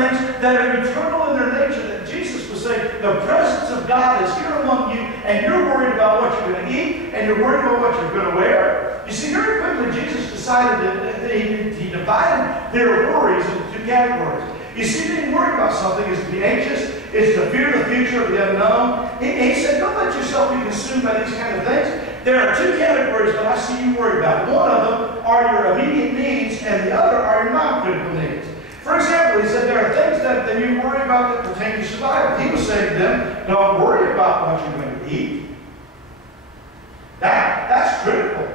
things that are eternal in their nature that Jesus was saying, the presence of God is here among you, and you're worried about what you're going to eat, and you're worried about what you're going to wear. You see, very quickly Jesus decided that he divided their worries into two categories. You see, being worried about something is to be anxious, is to fear the future of the unknown. He said, don't let yourself be consumed by these kind of things. There are two categories that I see you worried about. One of them are your immediate needs, and the other are your non-critical needs. For example, he said there are things that you worry about that pertain to survival. He was saying to them, don't worry about what you're going to eat. That's critical.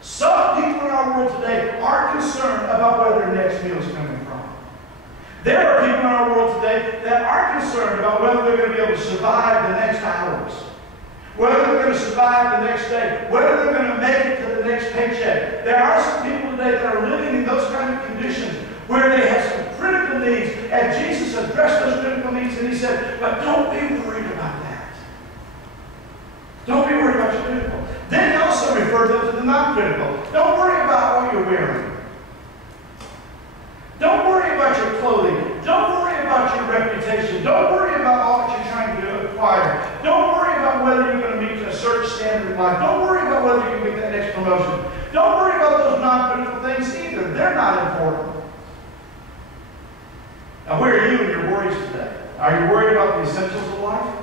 Some people in our world today are concerned about where their next meal is coming from. There are people in our world today that are concerned about whether they're going to be able to survive the next hours, whether they're going to survive the next day, whether they're going to make it to the next paycheck. There are some people today that are living in those kind of conditions where they have some critical needs, and Jesus addressed those critical needs, and he said, but don't be worried about that. Don't be worried about your critical. Then he also referred them to the non-critical. Don't worry about what you're wearing. Don't worry about your clothing. Don't worry about your reputation. Don't worry about all that you're trying to acquire. Don't worry about whether you're going to meet a certain standard in life. Don't worry about whether you can get that next promotion. Don't worry about those non-critical things either. They're not important. Now, where are you in your worries today? Are you worried about the essentials of life?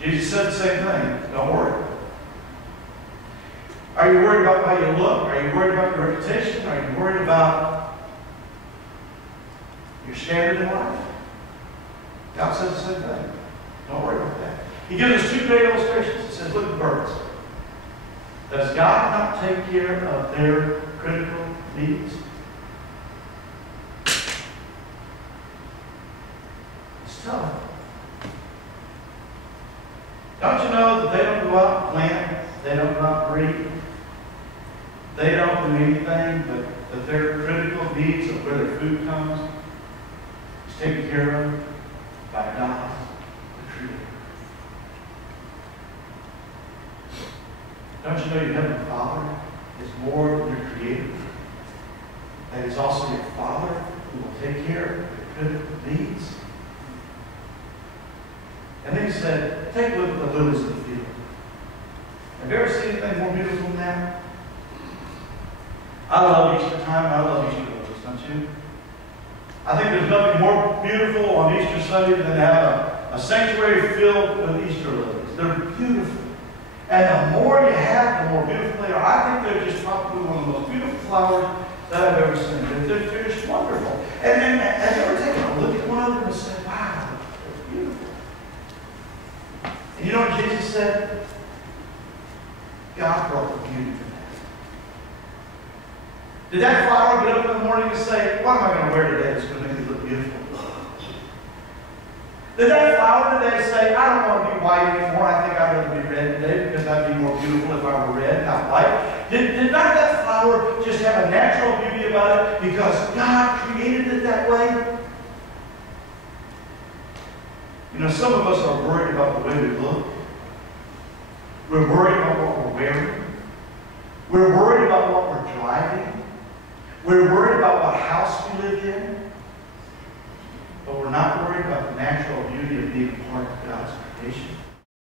Jesus said the same thing. Don't worry. Are you worried about how you look? Are you worried about your reputation? Are you worried about your standard in life? God says the same thing. Don't worry about that. He gives us two great illustrations. He says, look at the birds. Does God not take care of their critical needs? It's tough. Don't you know that they don't go out and plant? They don't go out and breed? They don't do anything, but that their critical needs of where their food comes is taken care of by God, the Creator. Don't you know your Heavenly Father is more than your Creator? That He's also your Father who will take care of your critical needs? And then he said, take a look at the lilies of the field. Have you ever seen anything more beautiful than that? I love Easter time. I love Easter lilies, don't you? I think there's nothing more beautiful on Easter Sunday than to have a sanctuary filled with Easter lilies. They're beautiful. And the more you have, the more beautiful they are. I think they're just probably one of the most beautiful flowers that I've ever seen. They're just wonderful. And have you ever taken a look at one of them and said, wow, they're beautiful? And you know what Jesus said? God brought the beauty to that. Did that flower get up in the morning and say, what am I going to wear today that's going to make me look beautiful? Did that flower today say, I don't want to be white anymore, I think I'd rather be red today because I'd be more beautiful if I were red, not white? Did not that flower just have a natural beauty about it because God created it that way? You know, some of us are worried about the way we look. We're worried about what we're wearing. We're worried about what we're driving. We're worried about what house we live in. But we're not worried about the natural beauty of being a part of God's creation.